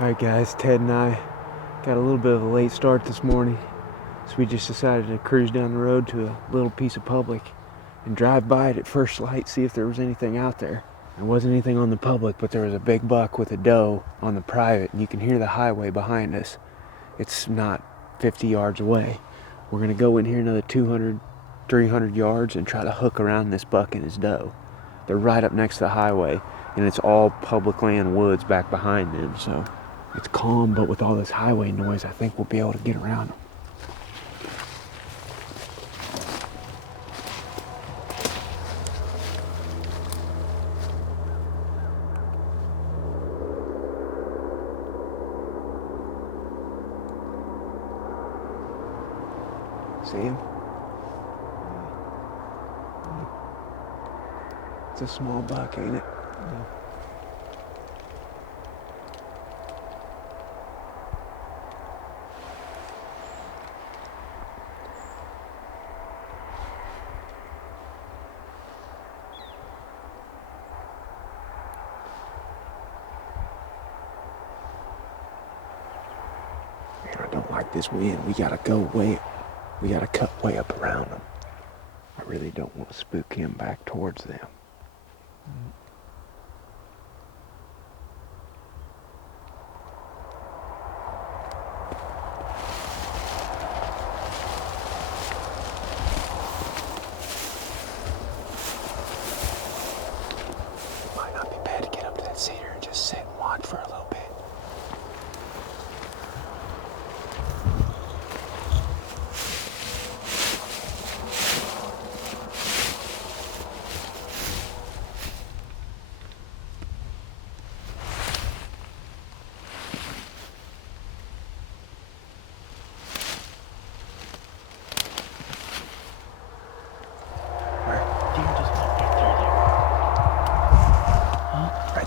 Alright guys, Ted and I got a little bit of a late start this morning, so we just decided to cruise down the road to a little piece of public and drive by it at first light, see if there was anything out there. There wasn't anything on the public, but there was a big buck with a doe on the private, and you can hear the highway behind us. It's not 50 yards away. We're going to go in here another 200, 300 yards and try to hook around this buck and his doe. They're right up next to the highway, and it's all public land woods back behind them, so it's calm, but with all this highway noise, I think we'll be able to get around them. See him? It's a small buck, ain't it? Yeah. I don't like this wind. We gotta cut way up around them. I really don't want to spook him back towards them. It might not be bad to get up to that cedar and just sit and watch for a little bit.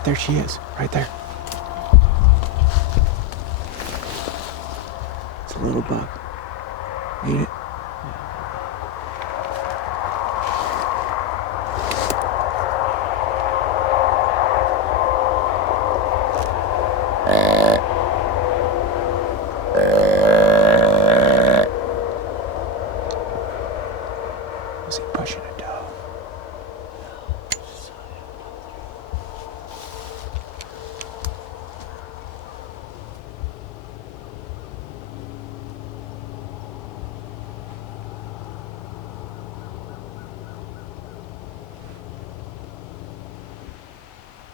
There she is, right there. It's a little buck. Ain't it? Was he pushing a doe?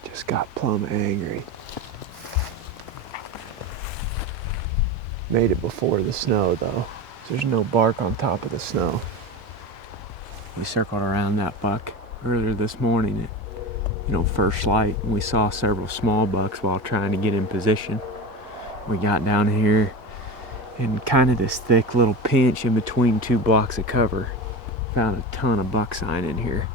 Just got plumb angry. Made it before the snow though. There's no bark on top of the snow. We circled around that buck earlier this morning at, first light, and we saw several small bucks while trying to get in position. We got down here in kind of this thick little pinch in between two blocks of cover. Found a ton of buck sign in here.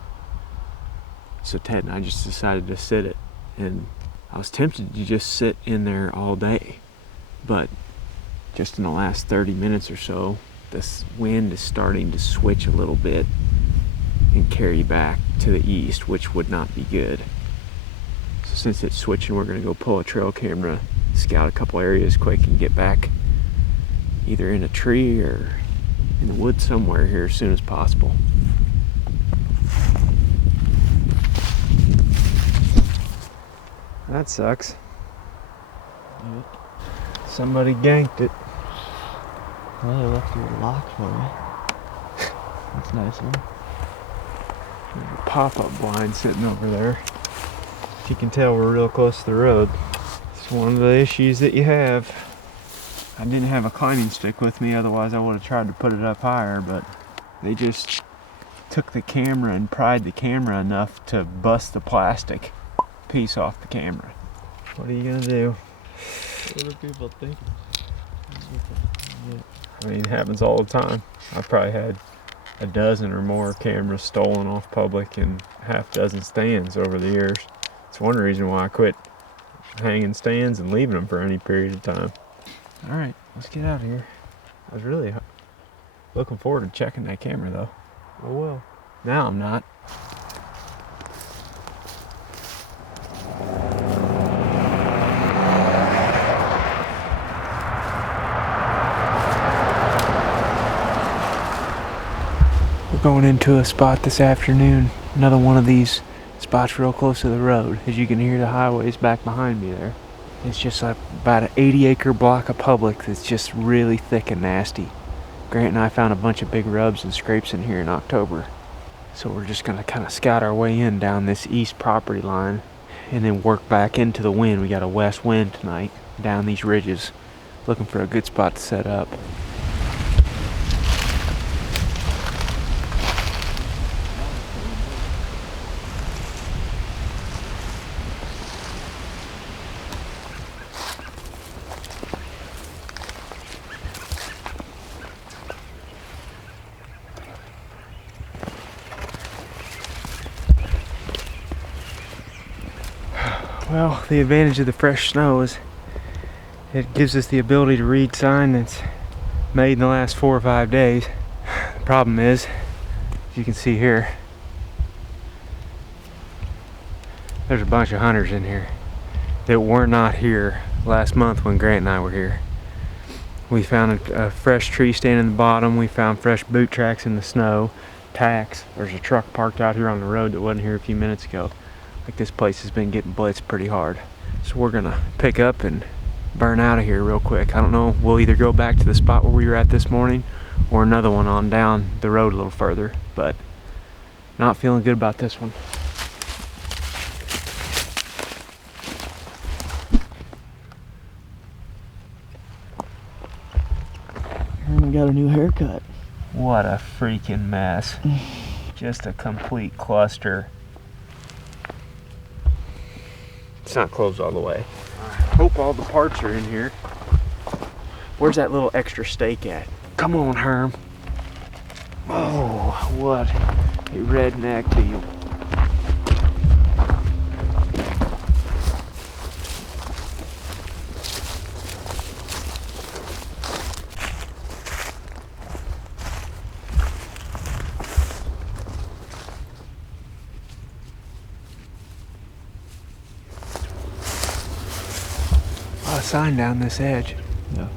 So Ted and I just decided to sit it. And I was tempted to just sit in there all day, but just in the last 30 minutes or so, this wind is starting to switch a little bit and carry back to the east, which would not be good. So since it's switching, we're going to go pull a trail camera, scout a couple areas quick, and get back either in a tree or in the woods somewhere here as soon as possible. That sucks. Yep. Somebody ganked it. Well, they left you a lock for me. That's nice of them. There's a pop-up blind sitting over there. You can tell we're real close to the road. It's one of the issues that you have. I didn't have a climbing stick with me, otherwise I would have tried to put it up higher, but they just took the camera and pried the camera enough to bust the plastic piece off the camera. What are you gonna do? What do people think? I mean, it happens all the time. I've probably had a dozen or more cameras stolen off public and half dozen stands over the years. It's one reason why I quit hanging stands and leaving them for any period of time. All right, let's get out of here. I was really looking forward to checking that camera though. Oh well. Now I'm not. going into a spot this afternoon. Another one of these spots real close to the road. As you can hear, the highway's back behind me there. It's just like about an 80-acre block of public that's just really thick and nasty. Grant and I found a bunch of big rubs and scrapes in here in October. So we're just gonna kind of scout our way in down this east property line and then work back into the wind. We got a west wind tonight down these ridges. Looking for a good spot to set up. Well, the advantage of the fresh snow is it gives us the ability to read sign that's made in the last 4 or 5 days. The problem is, as you can see here, there's a bunch of hunters in here that were not here last month when Grant and I were here. We found a fresh tree stand in the bottom. We found fresh boot tracks in the snow, tacks. There's a truck parked out here on the road that wasn't here a few minutes ago. Like, this place has been getting blitzed pretty hard. So we're gonna pick up and burn out of here real quick. I don't know, we'll either go back to the spot where we were at this morning or another one on down the road a little further, but not feeling good about this one. Herman got a new haircut. What a freaking mess. Just a complete cluster. It's not closed all the way. I hope all the parts are in here. Where's that little extra steak at? Come on, Herm. Oh, what a redneck deal. A sign down this edge. Yeah.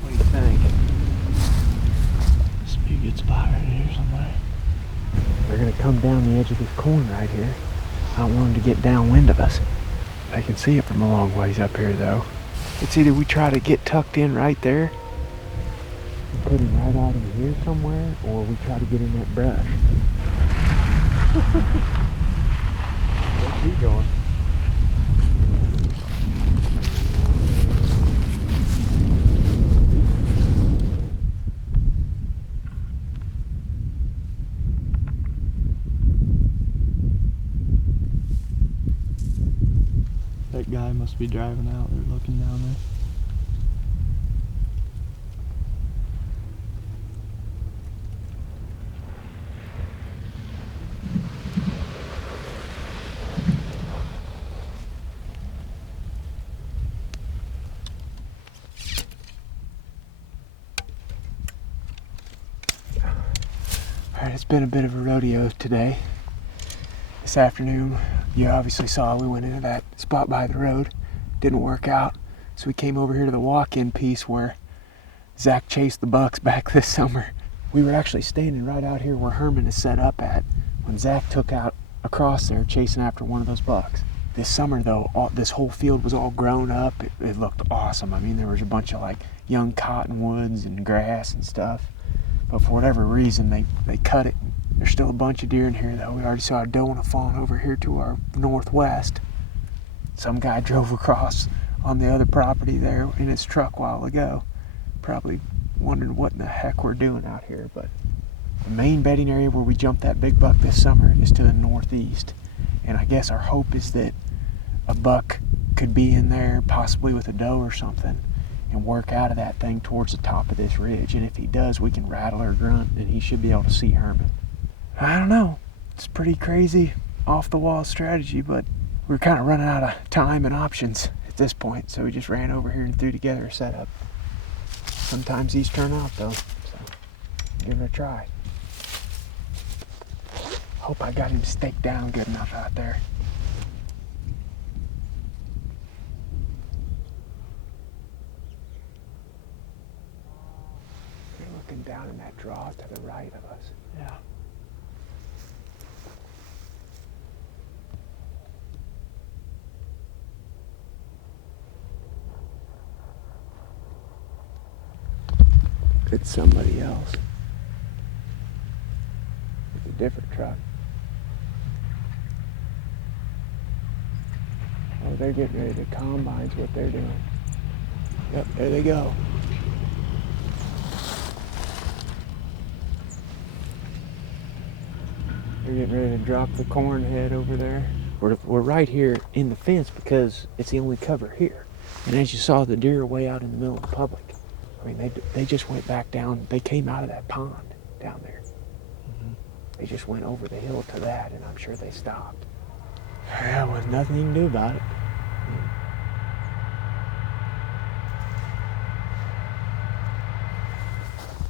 What do you think? Must be a good spot right here somewhere. They're gonna come down the edge of this corn right here. I don't want them to get downwind of us. I can see it from a long ways up here though. It's either we try to get tucked in right there and put him right out in here somewhere, or we try to get in that brush. Where's he going? That guy must be driving out or looking down there. Alright, it's been a bit of a rodeo today. This afternoon, you obviously saw we went into that spot by the road. Didn't work out, so we came over here to the walk-in piece where Zach chased the bucks back this summer. We were actually standing right out here where Herman is set up at when Zach took out across there chasing after one of those bucks. This summer though, this whole field was all grown up. It looked awesome. I mean, there was a bunch of like young cottonwoods and grass and stuff. But for whatever reason, they cut it. There's still a bunch of deer in here though. We already saw a doe and a fawn over here to our northwest. Some guy drove across on the other property there in his truck a while ago. Probably wondering what in the heck we're doing out here. But the main bedding area where we jumped that big buck this summer is to the northeast. And I guess our hope is that a buck could be in there, possibly with a doe or something, and work out of that thing towards the top of this ridge. And if he does, we can rattle or grunt and he should be able to see Herman. I don't know. It's pretty crazy off-the-wall strategy, but we're kind of running out of time and options at this point, so we just ran over here and threw together a setup. Sometimes these turn out though, so give it a try. Hope I got him staked down good enough out there. draw to the right of us. Yeah. It's somebody else. It's a different truck. Oh, they're getting ready to combine's what they're doing. Yep, there they go. They're getting ready to drop the corn head over there. We're right here in the fence because it's the only cover here. And as you saw, the deer are way out in the middle of the public. I mean, they just went back down. They came out of that pond down there. Mm-hmm. They just went over the hill to that, and I'm sure they stopped. There was nothing you can do about it.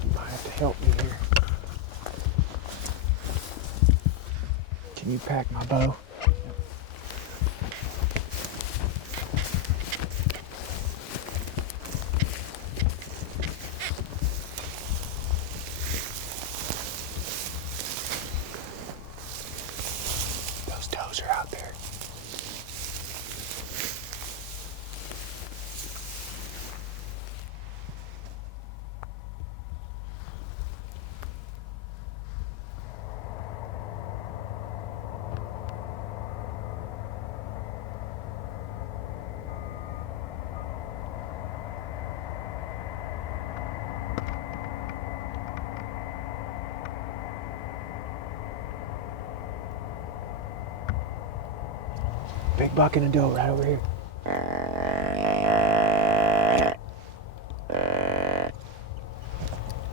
You might have to help me here. Can you pack my bow? Those does are out there. Big buck and a doe right over here.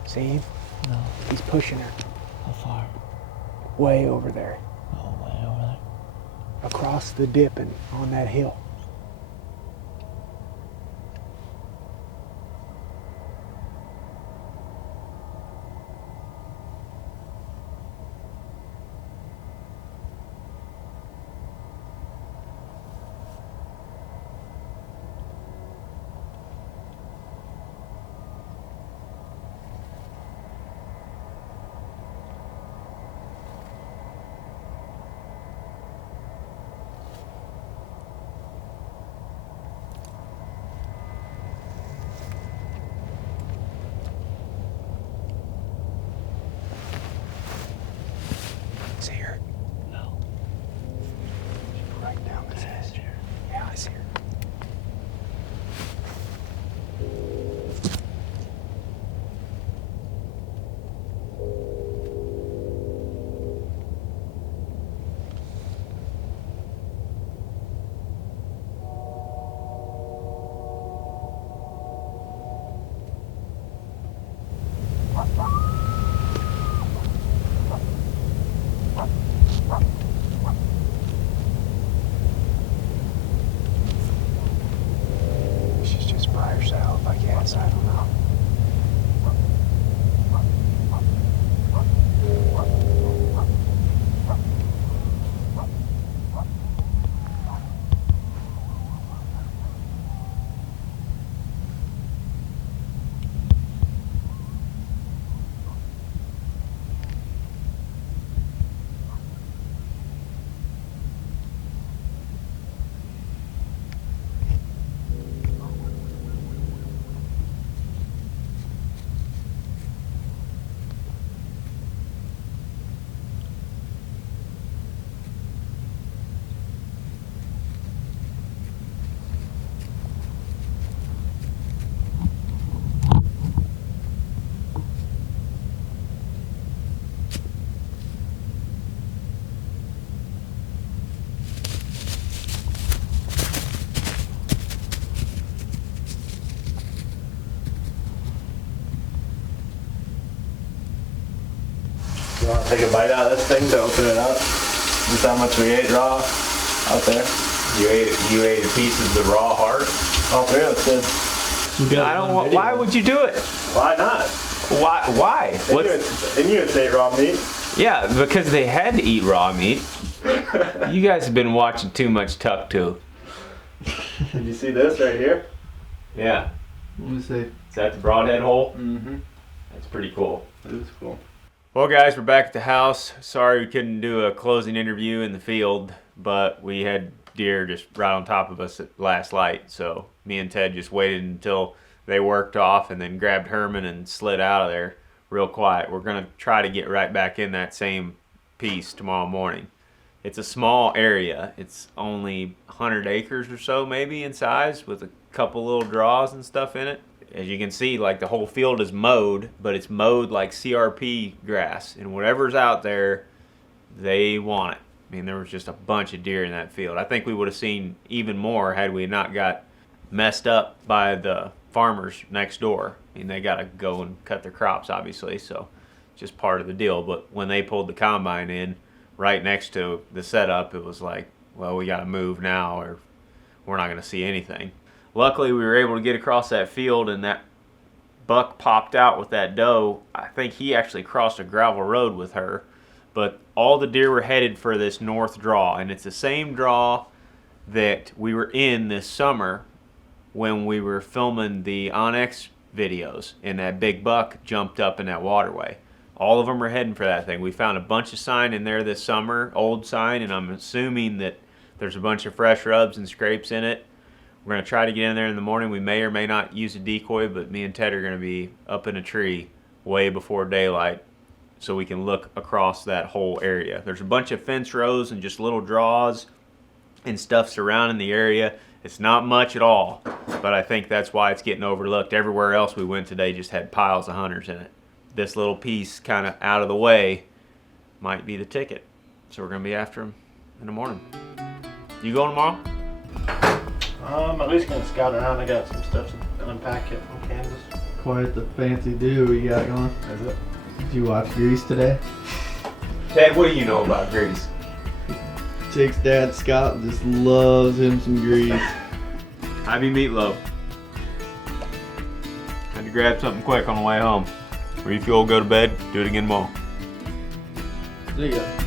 See him? No. He's pushing her How far? way over there, Oh, way over there. across the dip and on that hill. See her? No. Right down the edge. Yeah, I see her. She's just by herself, I guess. I don't know. You want to take a bite out of this thing to open it up? This is how much we ate raw out there. You ate a piece of the raw heart. All three of us did. I don't want. Why would you do it? Why not? Why? And you would ate raw meat. Yeah, because they had to eat raw meat. You guys have been watching too much Tuck Too. Did you see this right here? Yeah. Let me see. Is that the broadhead hole? Mm-hmm. That's pretty cool. It is cool. Well, guys, we're back at the house. Sorry we couldn't do a closing interview in the field, but we had deer just right on top of us at last light. So me and Ted just waited until they worked off and then grabbed Herman and slid out of there real quiet. We're going to try to get right back in that same piece tomorrow morning. It's a small area. It's only 100 acres or so maybe in size, with a couple little draws and stuff in it. As you can see, like, the whole field is mowed, but it's mowed like CRP grass, and whatever's out there, they want it. I mean, there was just a bunch of deer in that field. I think we would have seen even more had we not got messed up by the farmers next door. I mean, they got to go and cut their crops, obviously, so just part of the deal. But when they pulled the combine in right next to the setup, it was like, well, we got to move now or we're not going to see anything. Luckily, we were able to get across that field, and that buck popped out with that doe. I think he actually crossed a gravel road with her, but all the deer were headed for this north draw, and it's the same draw that we were in this summer when we were filming the Onyx videos, and that big buck jumped up in that waterway. All of them are heading for that thing. We found a bunch of sign in there this summer, old sign, and I'm assuming that there's a bunch of fresh rubs and scrapes in it. We're going to try to get in there in the morning. We may or may not use a decoy, but me and Ted are going to be up in a tree way before daylight so we can look across that whole area. There's a bunch of fence rows and just little draws and stuff surrounding the area. It's not much at all, but I think that's why it's getting overlooked. Everywhere else we went today just had piles of hunters in it. This little piece kind of out of the way might be the ticket. So we're going to be after them in the morning. You going tomorrow? I'm at least gonna scout around. I got some stuff to unpack it from Kansas. Quite the fancy do you got going. Is it? Did you watch Grease today? Ted, what do you know about Grease? Jake's dad, Scott, just loves him some Grease. Happy meatloaf. Had to grab something quick on the way home. Refuel, go to bed, do it again tomorrow. See ya.